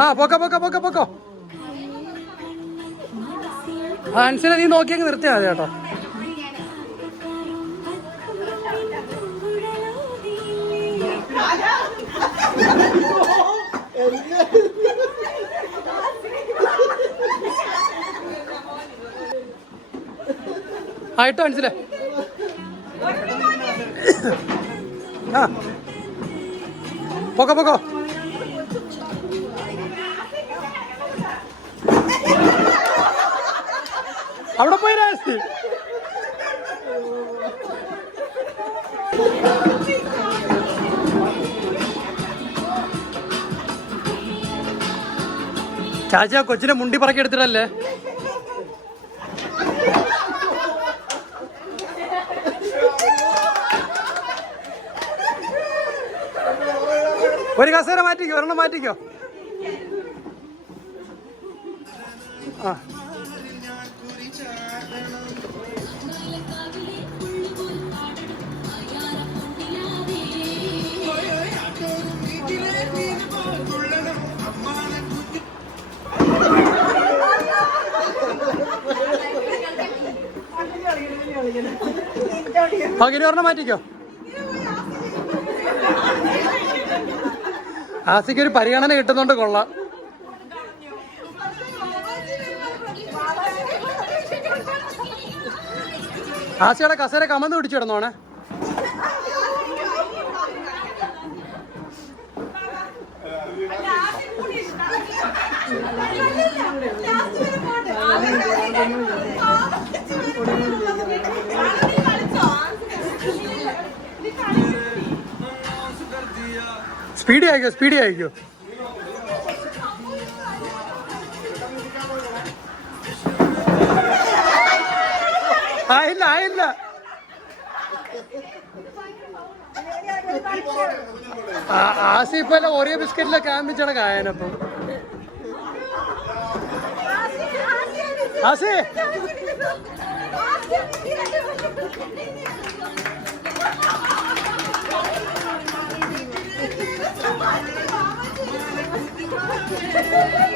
ആ പൊക്കോ പൊക്കോ പൊക്കോ പൊക്കോ. അൻസിനെ നീ നോക്കിയെങ്കിൽ നിർത്തിയാ മതി കേട്ടോ. ആയിട്ടോ അൻസിലെ. ആ പൊക്കോ പൊക്കോ. അവിടെ പോയി രാജി. ചാച്ചി ആ കൊച്ചിനെ മുണ്ടി പറക്കി എടുത്തിട്ടല്ലേ. ഒരു കസേര മാറ്റിക്കോ, ഒരെണ്ണം മാറ്റിക്കോ. ആ പകിരി ഒരെണ്ണം മാറ്റിക്കോ. ആസിക്ക് ഒരു പരിഗണന കിട്ടുന്നുണ്ട്, കൊള്ളാം. ആസിയുടെ കസേര കമന്ന് പിടിച്ചിടന്നോണേ. സ്പീഡി ആയിക്കോ, സ്പീഡി ആയിക്കോ. ആയില്ല ആയില്ല. ആസിപ്പല്ല ഒരേ ബിസ്ക്കറ്റിലെ കാമ്പിച്ചാണ് കായനപ്പം. ആസി Thank you.